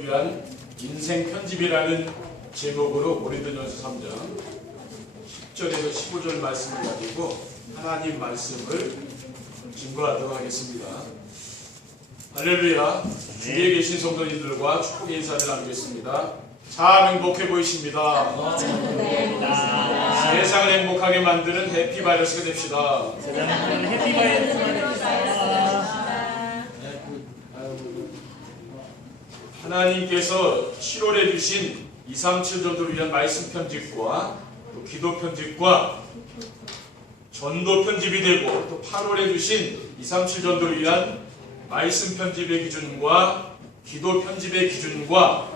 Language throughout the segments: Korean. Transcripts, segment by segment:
위한 인생 편집이라는 제목으로 고린도전서 3장 10절에서 15절 말씀을 가지고 하나님 말씀을 증거하도록 하겠습니다. 할렐루야. 주위에 계신 성도님들과 축복의 인사를 나누겠습니다. 참 행복해 보이십니다. 세상을 행복하게 만드는 해피바이러스가 됩시다. 세상은 해피바이러스가 됩시다. 하나님께서 7월에 주신 237 전도를 위한 말씀 편집과 또 기도 편집과 전도 편집이 되고 또 8월에 주신 237 전도를 위한 말씀 편집의 기준과 기도 편집의 기준과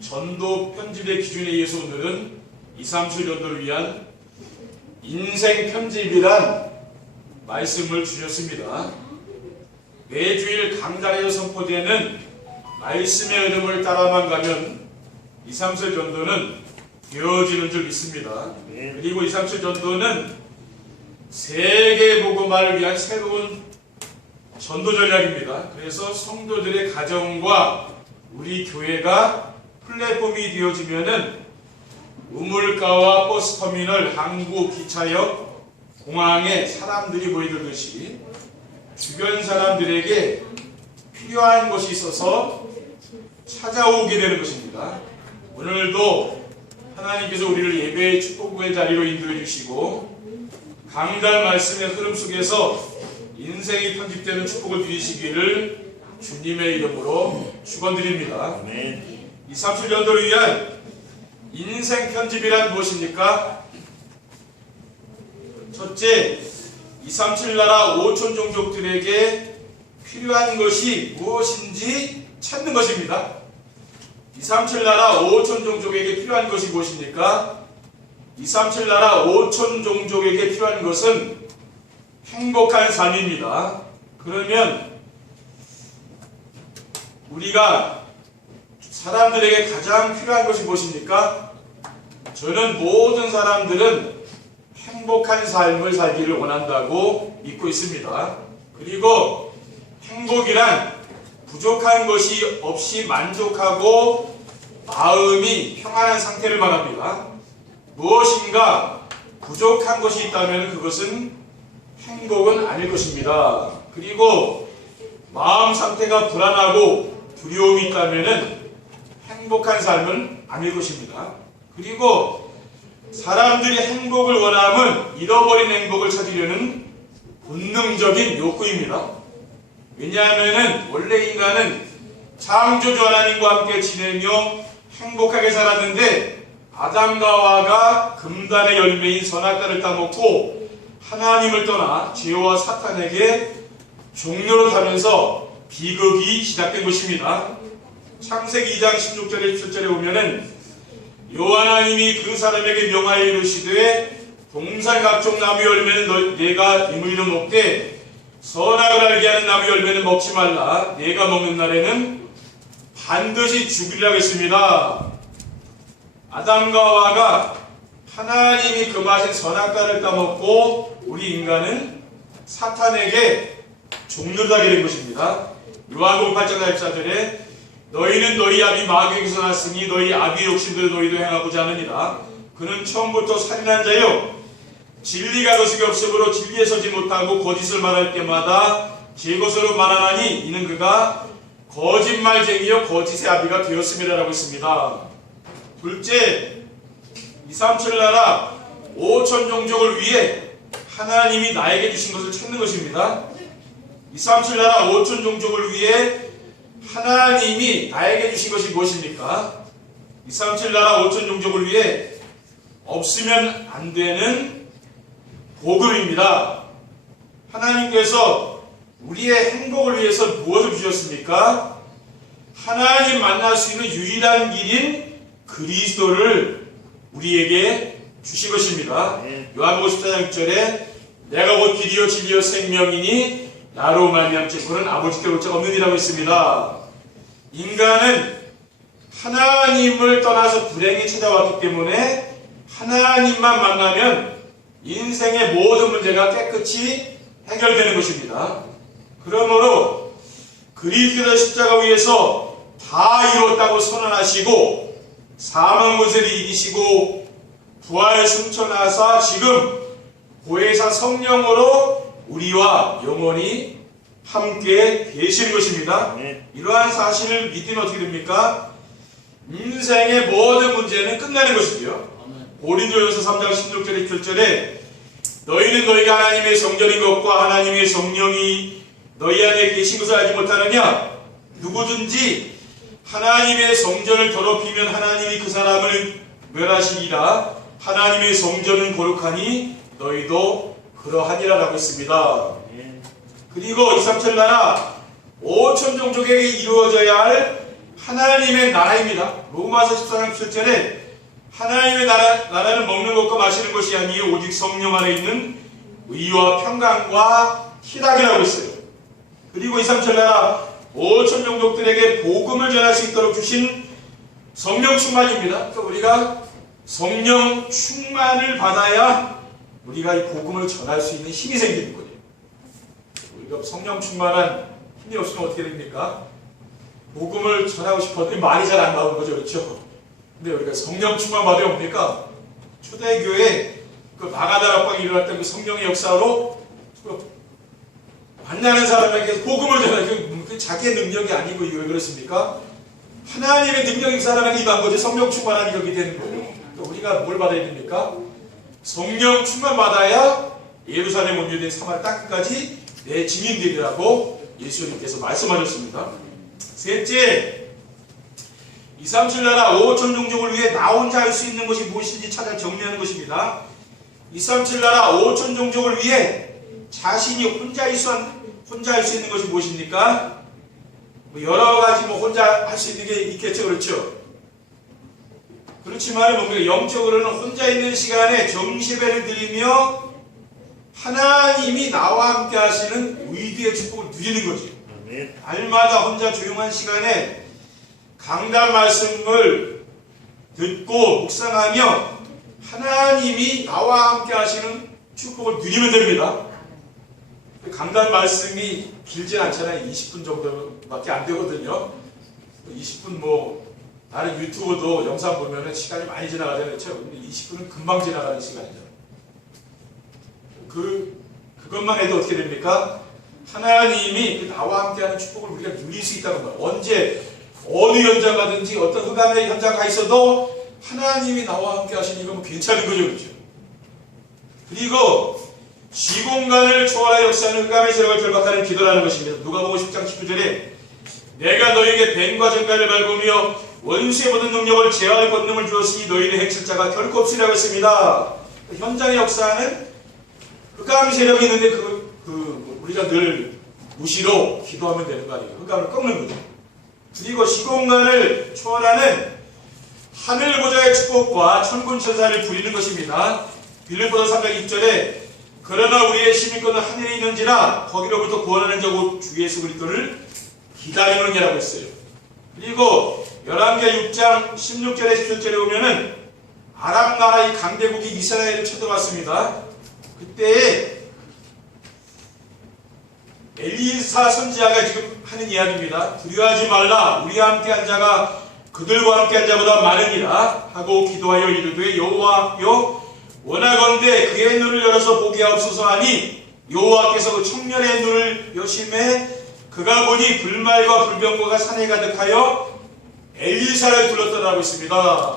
전도 편집의 기준에 의해서 오늘은 237 전도를 위한 인생 편집이란 말씀을 주셨습니다. 매주일 강단에서 선포되는 말씀의 흐름을 따라만 가면 237 전도는 되어지는 줄 믿습니다. 그리고 237 전도는 세계 복음화를 위한 새로운 전도 전략입니다. 그래서 성도들의 가정과 우리 교회가 플랫폼이 되어지면은 우물가와 버스터미널, 항구, 기차역, 공항에 사람들이 모이듯이 주변 사람들에게 필요한 것이 있어서 찾아오게 되는 것입니다. 오늘도 하나님께서 우리를 예배의 축복의 자리로 인도해 주시고 강단 말씀의 흐름 속에서 인생이 편집되는 축복을 누리시기를 주님의 이름으로 축원드립니다. 237 전도를 위한 인생 편집이란 무엇입니까? 첫째, 237 나라 5천 종족들에게 필요한 것이 무엇인지 찾는 것입니다. 237 나라 5천 종족에게 필요한 것이 무엇입니까? 237 나라 5천 종족에게 필요한 것은 행복한 삶입니다. 그러면 우리가 사람들에게 가장 필요한 것이 무엇입니까? 저는 모든 사람들은 행복한 삶을 살기를 원한다고 믿고 있습니다. 그리고 행복이란 부족한 것이 없이 만족하고 마음이 평안한 상태를 말합니다. 무엇인가 부족한 것이 있다면 그것은 행복은 아닐 것입니다. 그리고 마음 상태가 불안하고 두려움이 있다면 행복한 삶은 아닐 것입니다. 그리고 사람들이 행복을 원함은 잃어버린 행복을 찾으려는 본능적인 욕구입니다. 왜냐하면 원래 인간은 창조주 하나님과 함께 지내며 행복하게 살았는데 아담과 하와가 금단의 열매인 선악과를 따먹고 하나님을 떠나 죄와 사탄에게 종로를 타면서 비극이 시작된 것입니다. 창세기 2장 16절에 17절에 보면은 여호와 하나님이 그 사람에게 명하여 이르시되 동산 각종 나무 열매는 내가 임의로 먹되 선악을 알게 하는 나무 열매는 먹지 말라. 내가 먹는 날에는 반드시 죽으리라고 했습니다. 아담과 하와가 하나님이 금하신 선악과를 따먹고 우리 인간은 사탄에게 종노하게 된 것입니다. 요한복음 8장 14절에 너희는 너희 아비 마귀에게서 났으니 너희 아비 욕심대로 너희도 행하고자 하느니라. 그는 처음부터 살인한 자요 진리가 그속에 없으므로 진리에 서지 못하고 거짓을 말할 때마다 제 것으로 말하나니 이는 그가 거짓말쟁이요 거짓의 아비가 되었음이라고 했습니다. 둘째, 237 나라 5천 종족을 위해 하나님이 나에게 주신 것을 찾는 것입니다. 237 나라 5천 종족을 위해 하나님이 나에게 주신 것이 무엇입니까? 237 나라 5천 종족을 위해 없으면 안 되는 복음입니다. 하나님께서 우리의 행복을 위해서 무엇을 주셨습니까? 하나님 만날 수 있는 유일한 길인 그리스도를 우리에게 주신 것입니다. 요한복음 14장 6절에 내가 곧 길이요 진리요 생명이니 나로 말미암고는 아버지께 올 자가 없느니라고 했습니다. 인간은 하나님을 떠나서 불행이 찾아왔기 때문에 하나님만 만나면 인생의 모든 문제가 깨끗이 해결되는 것입니다. 그러므로 그리스도의 십자가 위에서 다 이루었다 살아나신다고 선언하시고 사망 권세를 이기시고 부활 승천하사 지금 보혜사 성령으로 우리와 영원히 함께 계시는 것입니다. 이러한 사실을 믿으면 어떻게 됩니까? 인생의 모든 문제는 끝나는 것이지요. 고린도전서 3장 16절에 7절에 너희는 너희가 하나님의 성전인 것과 하나님의 성령이 너희 안에 계신 것을 알지 못하느냐? 누구든지 하나님의 성전을 더럽히면 하나님이 그 사람을 멸하시리라. 하나님의 성전은 거룩하니 너희도 그러하니라 라고 했습니다. 그리고 2, 3천 나라 5천 종족에게 이루어져야 할 하나님의 나라입니다. 로마서 14장 7절에 하나님의 나라는 먹는 것과 마시는 것이 아니요 오직 성령 안에 있는 의와 평강과 희락이라고 했어요. 그리고 2, 3천 나라 5천 종족들에게 복음을 전할 수 있도록 주신 성령 충만입니다. 그러니까 우리가 성령 충만을 받아야 우리가 이 복음을 전할 수 있는 힘이 생기는 거예요. 우리가 성령 충만한 힘이 없으면 어떻게 됩니까? 복음을 전하고 싶어도 말이 잘 안 나오는 거죠. 그렇죠? 근데 우리가 성령 충만 받으면 뭡니까? 초대교회 그 마가다락방이 일어날 때 그 성령의 역사로 만나는 사람에게 복음을 전하는 그 자기의 능력이 아니고 이거 왜 그렇습니까? 하나님의 능력이 그 사람에게 임한 거지 성령 충만한 이력이 되는 거예요. 그러니까 우리가 뭘 받아야 됩니까? 성령 충만 받아야 예루살렘 온유된 사마리아 땅끝까지 내 증인들이라고 예수님께서 말씀하셨습니다. 셋째, 2, 3, 7 나라 5천 종족을 위해 나 혼자 할 수 있는 것이 무엇인지 찾아 정리하는 것입니다. 2, 3, 7 나라 5천 종족을 위해 자신이 혼자 할 수 있는 것이 무엇입니까? 여러 가지 혼자 할 수 있는 게 있겠죠. 그렇죠? 그렇지만 뭡니까? 영적으로는 혼자 있는 시간에 정시배를 드리며 하나님이 나와 함께 하시는 의지의 축복을 누리는 거지. 날마다 혼자 조용한 시간에 강단 말씀을 듣고 묵상하며 하나님이 나와 함께 하시는 축복을 누리면 됩니다. 강단 말씀이 길지 않잖아요. 20분 정도밖에 안 되거든요. 20분 다른 유튜브도 영상 보면은 시간이 많이 지나가잖아요. 근데 20분은 금방 지나가는 시간이죠. 그것만 해도 어떻게 됩니까? 하나님이 나와 함께하는 축복을 우리가 누릴 수 있다는 거예요. 언제 어느 현장 가든지 어떤 흑암의 현장 가 있어도 하나님이 나와 함께 하시니 이건 괜찮은 거죠. 그렇죠? 그리고 시공간을 초월하여 역사하는 흑암의 세력을 결박하는 기도라는 것입니다. 누가복음 10장 19절에 내가 너희에게 뱀과 정갈을 밟으며 원수의 모든 능력을 제어할 권능을 주었으니 너희를 해칠 자가 결코 없으리라고 했습니다. 현장의 역사는 흑암 세력이 있는데 우리가 늘 무시로 기도하면 되는 거 아니에요. 흑암을 꺾는 거죠. 그리고 시공간을 초월하는 하늘 보좌의 축복과 천군 천사를 부리는 것입니다. 빌립보서 3장 6절에 그러나 우리의 시민권은 하늘에 있는지라 거기로부터 구원하는 자고 주 예수 그리스도를 기다리느니라고 했어요. 그리고 열왕기하 6장 16절에 17절에 보면은 아람 나라의 강대국이 이스라엘을 쳐들어왔습니다. 그때 엘리사 선지자가 지금 하는 이야기입니다. 두려워하지 말라. 우리와 함께한 자가 그들과 함께한 자보다 많으니라 하고 기도하여 이르되 여호와여 원하건대 그의 눈을 열어서 보게 하옵소서 하니 여호와께서 그 청년의 눈을 여심해 그가 보니 불말과 불병거가 산에 가득하여 엘리사를 둘렀더라고 있습니다.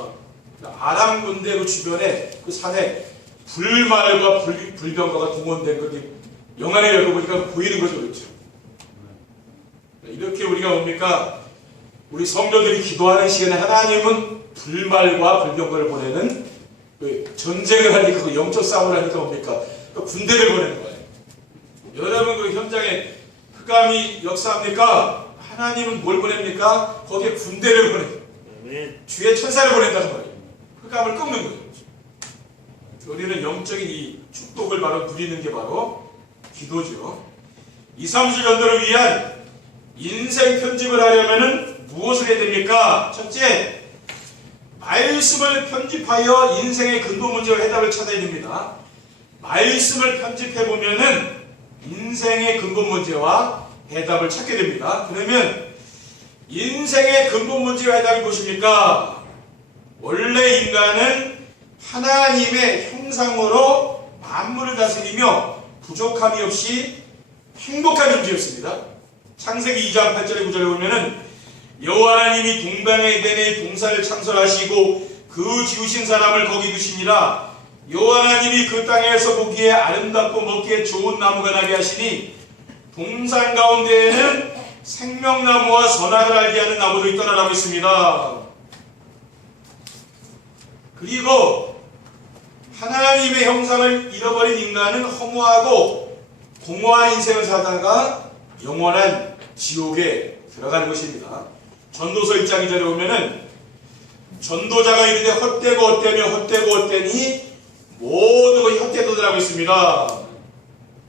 아람 군대 그 주변에 그 산에 불말과 불병거가 동원된 것이 영안에 열어보니까 보이는 거죠. 그렇죠? 이렇게 우리가 뭡니까? 우리 성도들이 기도하는 시간에 하나님은 불말과 불병거를 보내는 전쟁을 하니까 그 영적 싸움을 하니까 뭡니까? 군대를 보내는 거예요. 여러분 그 현장에 흑암이 역사합니까? 하나님은 뭘 보냅니까? 거기에 군대를 보내요. 주의 천사를 보낸다는 거예요. 흑암을 꺾는 거예요. 우리는 영적인 이 축복을 바로 누리는 게 바로 기도죠. 2, 3주 전도를 위한 인생 편집을 하려면 무엇을 해야 됩니까? 첫째, 말씀을 편집하여 인생의 근본 문제와 해답을 찾아야 됩니다. 말씀을 편집해 보면은 인생의 근본 문제와 해답을 찾게 됩니다. 그러면 인생의 근본 문제가 있다는 게 무엇입니까? 원래 인간은 하나님의 형상으로 만물을 다스리며 부족함이 없이 행복한 존재였습니다. 창세기 2장 8절에 9절에 보면은 여호와 하나님이 동방의 에덴의 동산을 창설하시고 그 지으신 사람을 거기 두시니라. 여호와 하나님이 그 땅에서 보기에 아름답고 먹기에 좋은 나무가 나게 하시니 동산 가운데에는 생명나무와 선악을 알게 하는 나무도 있더라라고 있습니다. 그리고 하나님의 형상을 잃어버린 인간은 허무하고 공허한 인생을 살다가 영원한 지옥에 들어가는 것입니다. 전도서 1장 2절에 보면은 전도자가 이르되 헛되고 헛되며 헛되고 헛되니 모든 것이 헛되도라고 있습니다.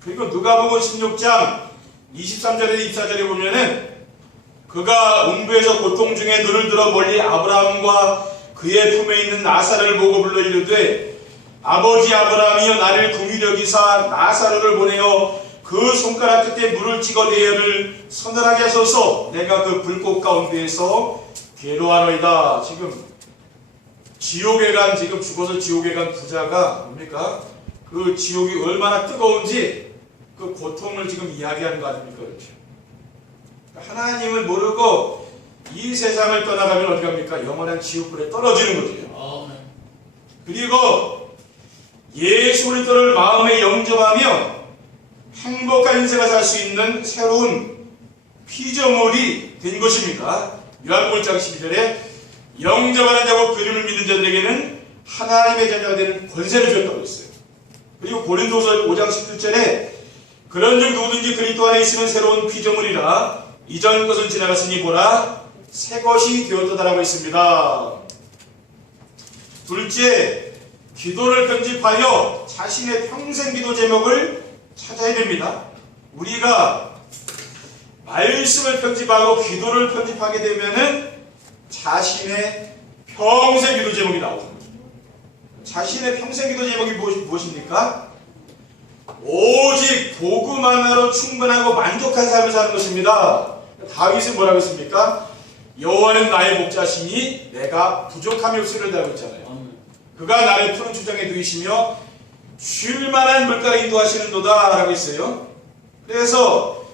그리고 누가복음 16장 23절에 24절에 보면은 그가 음부에서 고통 중에 눈을 들어 멀리 아브라함과 그의 품에 있는 나사로를 보고 불러 이르되 아버지 아브라함이여 나를 긍휼히 여기사 나사로를 보내어 그 손가락 끝에 물을 찍어 내어를 서늘하게 하소서. 내가 그 불꽃 가운데에서 괴로워하노이다. 지금 지옥에 간, 지금 죽어서 지옥에 간 부자가 뭡니까? 그 지옥이 얼마나 뜨거운지 그 고통을 지금 이야기하는 거 아닙니까? 그렇죠? 하나님을 모르고 이 세상을 떠나가면 어디 갑니까? 영원한 지옥불에 떨어지는 거죠. 그리고 예수 그리스도를 마음에 영접하며 행복한 인생을 살 수 있는 새로운 피조물이 된 것입니다. 요한복음 1장 12절에 영접하는 자고 그림을 믿는 자들에게는 하나님의 자녀가 되는 권세를 주었다고 했어요. 그리고 고린도서 5장 17절에 그런즉 누구든지 그리스도 안에 있으면 새로운 피조물이라 이전 것은 지나갔으니 보라 새 것이 되었다라고 했습니다. 둘째, 기도를 편집하여 자신의 평생 기도 제목을 찾아야 됩니다. 우리가 말씀을 편집하고 기도를 편집하게 되면은 자신의 평생 기도 제목이 나오는 거죠. 자신의 평생 기도 제목이 무엇입니까? 오직 복음 하나로 충분하고 만족한 삶을 사는 것입니다. 다윗은 뭐라고 했습니까? 여호와는 나의 목자시니 내가 부족함이 없으리라고 했잖아요. 그가 나를 푸른 추장에 두이시며 쉴만한 물가에 인도하시는도다 라고 했어요. 그래서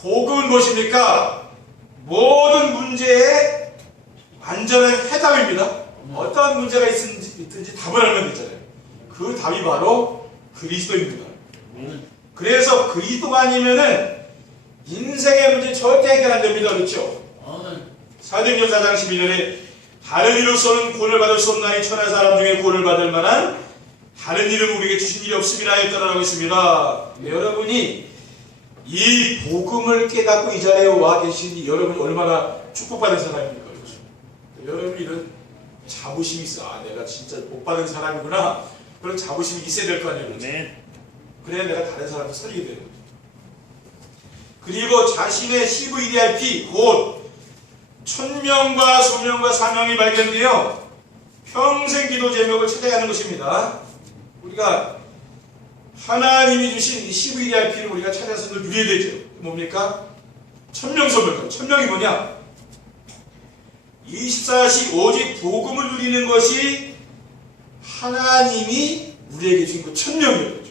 복음은 무엇입니까? 모든 문제에 완전한 해답입니다. 어떠한 문제가 있든지 답을 알면 되잖아요. 그 답이 바로 그리스도입니다. 그래서 그리스도가 아니면은 인생의 문제 절대 해결 안 됩니다. 그렇죠? 사도행전 4장 12절에 다른 이로서는 구원을 받을 수 없나니 천하 사람 중에 구원을 받을 만한 다른 이름 우리에게 주신 일이 없음이라 했더라라고 있습니다. 여러분이 이 복음을 깨닫고 이 자리에 와 계시니 여러분이 얼마나 축복받은 사람입니까? 그렇죠? 여러분이 이런 자부심이 있어. 아, 내가 진짜 복받은 사람이구나. 그런 자부심이 있어야 될 거 아니에요. 그렇죠? 그래야 내가 다른 사람을 살리게 되는 거죠. 그리고 자신의 CVDIP 곧 천명과 소명과 사명이 발견되어 평생 기도 제목을 찾아야 하는 것입니다. 우리가 하나님이 주신 이 CVDIP를 우리가 찾아서 늘 누려야 되죠. 뭡니까? 천명소명. 천명이 뭐냐? 24시 오직 복음을 누리는 것이 하나님이 우리에게 주신 그 천명이에요.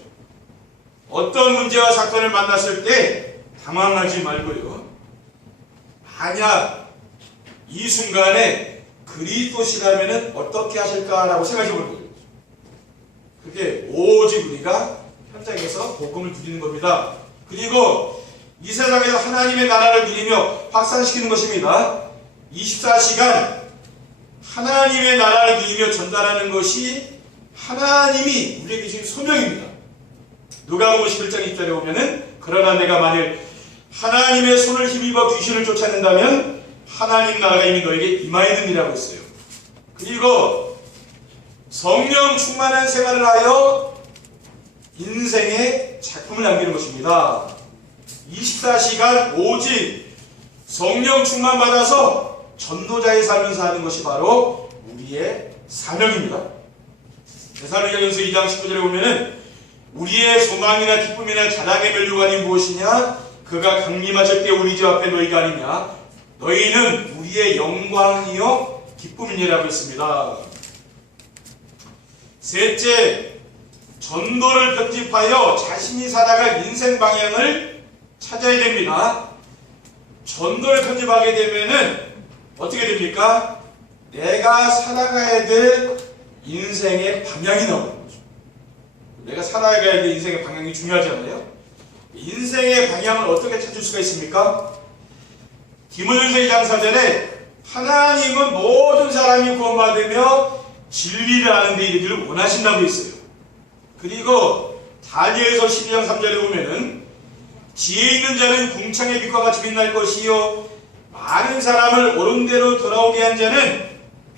어떤 문제와 사건을 만났을 때 당황하지 말고요. 만약 이 순간에 그리스도시라면 어떻게 하실까라고 생각해 보는 거죠. 그게 오직 우리가 현장에서 복음을 누리는 겁니다. 그리고 이 세상에서 하나님의 나라를 누리며 확산시키는 것입니다. 24시간 하나님의 나라를 누리며 전달하는 것이 하나님이 우리에게 주신 소명입니다. 누가복음 11장 2절에 보면은 그러나 내가 만일 하나님의 손을 힘입어 귀신을 쫓아낸다면 하나님 나라가 이미 너에게 임하였느니라고 했어요. 그리고 성령 충만한 생활을 하여 인생의 작품을 남기는 것입니다. 24시간 오직 성령 충만 받아서 전도자의 삶을 사는 것이 바로 우리의 사명입니다. 데살로니가전서 2장 19절에 보면은 우리의 소망이나 기쁨이나 자랑의 멸류관이 무엇이냐? 그가 강림하실 때 우리 주 앞에 너희가 아니냐? 너희는 우리의 영광이요 기쁨이니라고 했습니다. 셋째, 전도를 편집하여 자신이 살아갈 인생 방향을 찾아야 됩니다. 전도를 편집하게 되면은 어떻게 됩니까? 내가 살아가야 될 인생의 방향이 나오는 거죠. 내가 살아가야 될 인생의 방향이 중요하잖아요. 인생의 방향을 어떻게 찾을 수가 있습니까? 디모데후서 2장 4절에 하나님은 모든 사람이 구원받으며 진리를 아는 데 이르기를 원하신다고 했어요. 그리고 다니엘서 12장 3절에 보면은 지혜 있는 자는 궁창의 빛과 같이 빛날 것이요 많은 사람을 옳은 대로 돌아오게 한 자는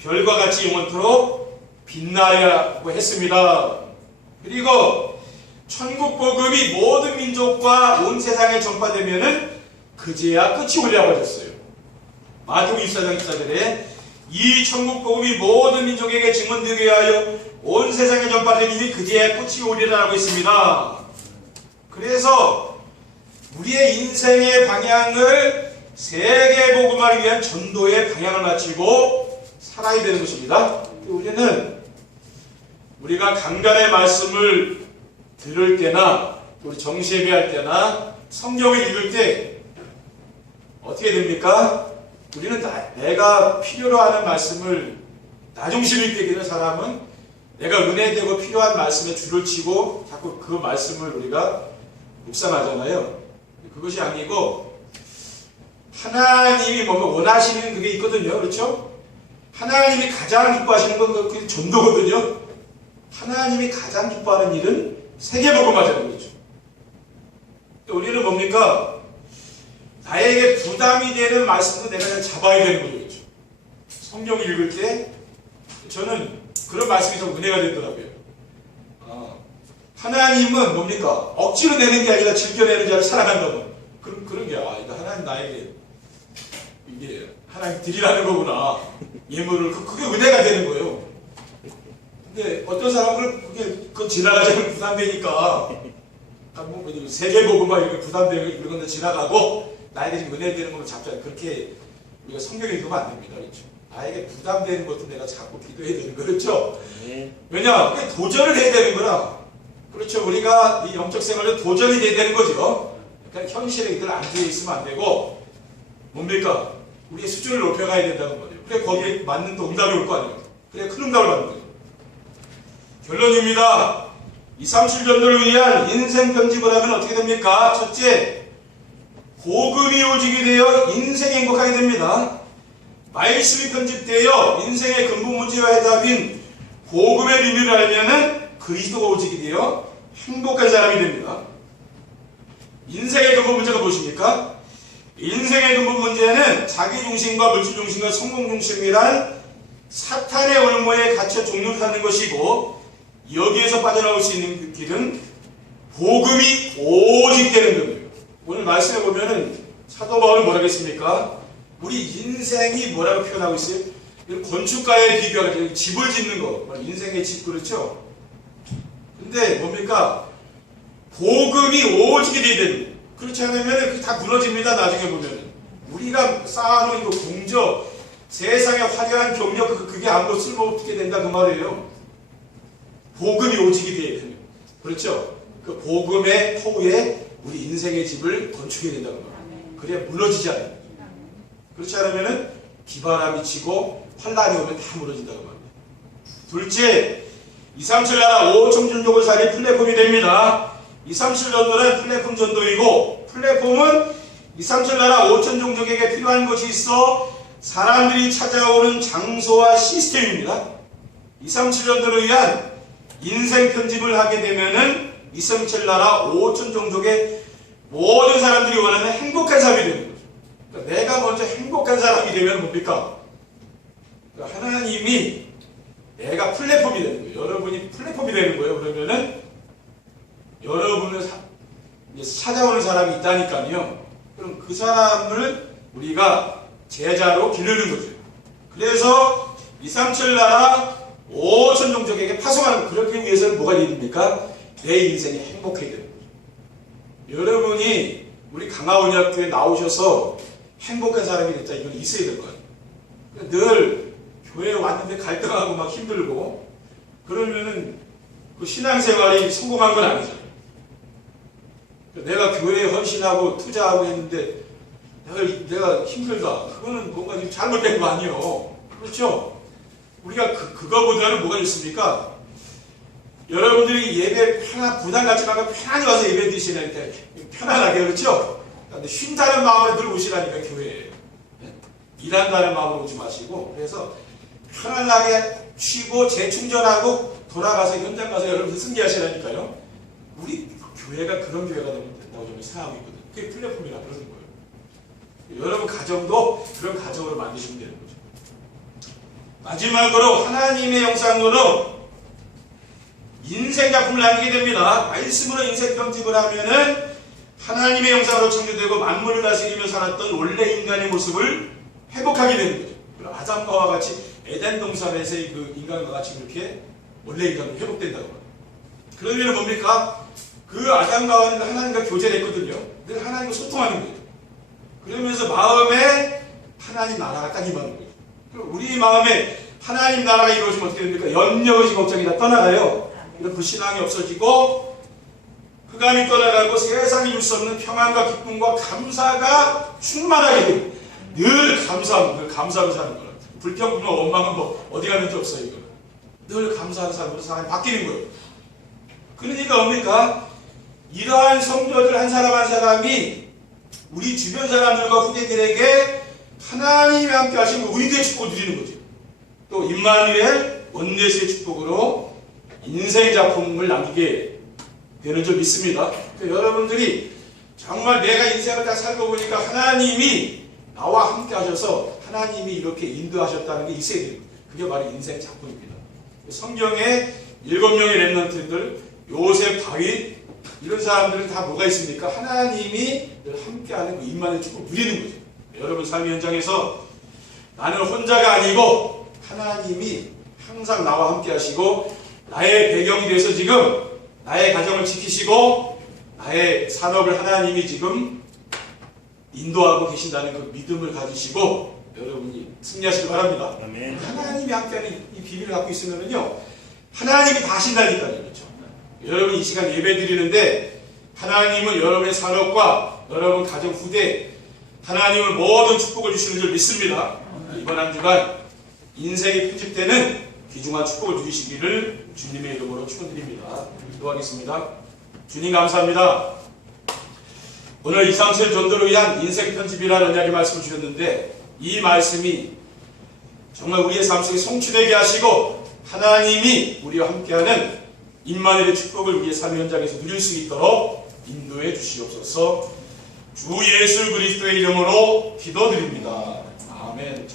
별과 같이 영원토록 빛나리라고 했습니다. 그리고 천국 복음이 모든 민족과 온 세상에 전파되면은 그제야 끝이 오리라고 하셨어요. 마태복음 24장 14절에 이 천국 복음이 모든 민족에게 증언되게 하여 온 세상에 전파되니 그제야 끝이 오리라고 했습니다. 그래서 우리의 인생의 방향을 세계 복음화를 위한 전도의 방향을 맞추고 살아야 되는 것입니다. 우리가 강단의 말씀을 들을 때나 우리 정시예배할 때나 성경을 읽을 때 어떻게 됩니까? 우리는 내가 필요로 하는 말씀을 나 중심일 때 되는 사람은 내가 은혜되고 필요한 말씀에 줄을 치고 자꾸 그 말씀을 우리가 묵상하잖아요. 그것이 아니고 하나님이 뭔가 원하시는 그게 있거든요. 그렇죠? 하나님이 가장 기뻐하시는 건 그게 전도거든요. 하나님이 가장 기뻐하는 일은 세계복음화라는 거죠. 우리는 뭡니까? 나에게 부담이 되는 말씀도 내가 잘 잡아야 되는 거죠. 그렇죠? 성경을 읽을 때 저는 그런 말씀이 좀 은혜가 되더라고요. 하나님은 뭡니까? 억지로 내는 게 아니라 즐겨내는 자를 사랑한다고. 그런 게, 이거 하나님 나에게 이게 하나님 드리라는 거구나. 예물을. 그게 은혜가 되는 거예요. 근데 어떤 사람은 그건 지나가자면 부담되니까, 세계복음화 이렇게 부담되고 이런 건데 지나가고, 나에게 지금 은혜 되는 걸 잡자. 그렇게 우리가 성경에 읽으면 안 됩니다. 그렇죠? 나에게 부담되는 것도 내가 자꾸 기도해야 되는 거죠. 그렇죠? 왜냐? 그게 도전을 해야 되는 거라. 그렇죠. 우리가 이 영적 생활에 도전이 돼야 되는 거죠. 그러니까 현실에 이들 안주해 있으면 안 되고, 뭡니까? 우리의 수준을 높여가야 된다는 거예요. 그래, 거기에 맞는 또 응답이 올 거 아니에요. 그래, 큰 응답을 받는 거죠. 결론입니다. 237 전도를 위한 인생 편집을 하면 어떻게 됩니까? 첫째, 복음이 오직이 되어 인생이 행복하게 됩니다. 말씀이 편집되어 인생의 근본 문제와 해답인 복음의 비밀을 알면은 그리스도가 오직이 되어 행복한 사람이 됩니다. 인생의 근본 문제가 무엇입니까? 인생의 근본 문제는 자기중심과 물질중심과 성공중심이란 사탄의 올무에 갇혀 종류를 찾는 것이고, 여기에서 빠져나올 수 있는 그 길은 복음이 오직 되는 겁니다. 오늘 말씀해 보면은 사도 바울은 뭐라고 했습니까? 우리 인생이 뭐라고 표현하고 있어요? 건축가에 비교하는 집을 짓는 거, 인생의 집, 그렇죠? 근데 뭡니까? 복음이 오직이 돼야 되는 거예요. 그렇지 않으면 다 무너집니다. 나중에 보면은 우리가 쌓아놓은 그 공적, 세상의 화려한 경력, 그게 아무것도 쓸모없게 된다 그 말이에요. 복음이 오직이 돼야 돼요. 그렇죠? 그 복음의 토에 우리 인생의 집을 건축해야 된다는 거예요. 그래야 무너지지 않아요. 그렇지 않으면 기바람이 치고 환란이 오면 다 무너진다고 말합니다. 둘째, 237 나라 5천 종족을 살린 플랫폼이 됩니다. 237 전도는 플랫폼 전도이고, 플랫폼은 237 나라 5천 종족에게 필요한 것이 있어 사람들이 찾아오는 장소와 시스템입니다. 237 전도를 위한 인생 편집을 하게 되면은 237 나라 5천 종족의 모든 사람들이 원하는 행복한 삶이 되는 거죠. 그러니까 내가 먼저 행복한 사람이 되면 뭡니까? 그러니까 하나님이 내가 플랫폼이 되는 거예요. 여러분이 플랫폼이 되는 거예요. 그러면은 여러분을 찾아오는 사람이 있다니까요. 그럼 그 사람을 우리가 제자로 기르는 거죠. 그래서 237 나라 5천 종족에게 파송하는, 그렇게 위해서는 뭐가 됩니까? 내 인생이 행복해야 되는 거죠. 여러분이 우리 강화원학교에 나오셔서 행복한 사람이 됐다. 이건 있어야 될 거예요. 늘 교회에 왔는데 갈등하고 막 힘들고 그러면은 그 신앙생활이 성공한 건 아니죠. 내가 교회에 헌신하고 투자하고 했는데 내가 힘들다. 그거는 뭔가 좀 잘못된 거 아니에요. 그렇죠? 우리가 그거보다는 뭐가 있습니까? 여러분들이 예배 부담 갖지 말고 편안히 와서 예배 드시니까 편안하게, 그렇죠? 근데 쉰다는 마음으로 늘 오시라니까, 교회에. 일한다는 마음으로 오지 마시고, 그래서 편안하게 쉬고 재충전하고 돌아가서 현장 가서 여러분들 승리하시라니까요. 우리 교회가 그런 교회가 되면 된다고 저는 생각하고 있거든요. 그게 플랫폼이라 그러는 거예요. 여러분 가정도 그런 가정으로 만드시면 되는 거죠. 마지막으로 하나님의 형상으로 인생 작품을 남기게 됩니다. 말씀으로 인생 편집을 하면은 하나님의 형상으로 창조되고 만물을 다스리며 살았던 원래 인간의 모습을 회복하게 되는 거죠. 아담과 같이 에덴 동산에서의 그 인간과 같이 그렇게 원래 인간이 회복된다고 합니다. 그러면 뭡니까? 그 아담과 하나님과 교제를 했거든요. 늘 하나님과 소통하는 거예요. 그러면서 마음에 하나님 나라가 딱 임하는 거예요. 우리 마음에 하나님 나라가 이루어지면 어떻게 됩니까? 염려의식 걱정이 다 떠나가요. 이런 불신앙이 없어지고 흑암이 떠나가고 세상이 줄 수 없는 평안과 기쁨과 감사가 충만하게 되고 늘 감사하고 사는 거예요. 불평, 원망은 뭐 어디 가는지 없어요. 이거. 늘 감사하는 사람으로 사람이 바뀌는 거예요. 그러니까 뭡니까? 이러한 성도들 한 사람 한 사람이 우리 주변 사람들과 후대들에게 하나님이 함께 하시는 의도의 축복을 누리는 거죠. 또 임마누엘 원내스의 축복으로 인생 작품을 남기게 되는 줄 믿습니다. 그러니까 여러분들이 정말 내가 인생을 딱 살고 보니까 하나님이 나와 함께 하셔서 하나님이 이렇게 인도하셨다는 게 있어야 됩니다. 그게 바로 인생 작품입니다. 성경에 7명의 렘넌트들, 요셉, 다윗 이런 사람들은 다 뭐가 있습니까? 하나님이 늘 함께하는 그 임마누엘 축복을 누리는 거죠. 여러분 삶의 현장에서 나는 혼자가 아니고 하나님이 항상 나와 함께 하시고 나의 배경이 돼서 지금 나의 가정을 지키시고 나의 산업을 하나님이 지금 인도하고 계신다는 그 믿음을 가지시고 여러분이 승리하시길 바랍니다. 아멘. 하나님이 함께하는 이 비밀을 갖고 있으면요 하나님이 다 하신다니까요. 그렇죠? 여러분 이 시간 예배 드리는데 하나님은 여러분의 산업과 여러분 가정 후대 하나님은 모든 축복을 주시는 줄 믿습니다. 이번 한 주간 인생이 편집되는 귀중한 축복을 누리시기를 주님의 이름으로 축원드립니다. 기도하겠습니다. 주님 감사합니다. 오늘 237 전도를 위한 인생 편집이라는 이야기 말씀을 주셨는데 이 말씀이 정말 우리의 삶 속에 성취되게 하시고 하나님이 우리와 함께하는 임마누엘의 축복을 우리의 삶의 현장에서 누릴 수 있도록 인도해 주시옵소서. 주 예수 그리스도의 이름으로 기도드립니다. 아멘.